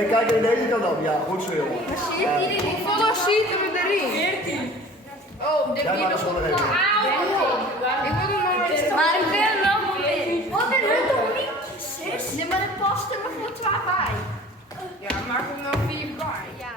En kijk aan deze kant op. Ja, goed zo jongen. Hoeveel zitten we erin? 14. Oh, dit Jij maakt het gewoon nog even. Ik wil er nog iets. Maar ik wil nog weer. Wat ben je toch niet? Nee, maar het past er nog wel 2 bij. Ja, maak hem nou 4 bij. Ja.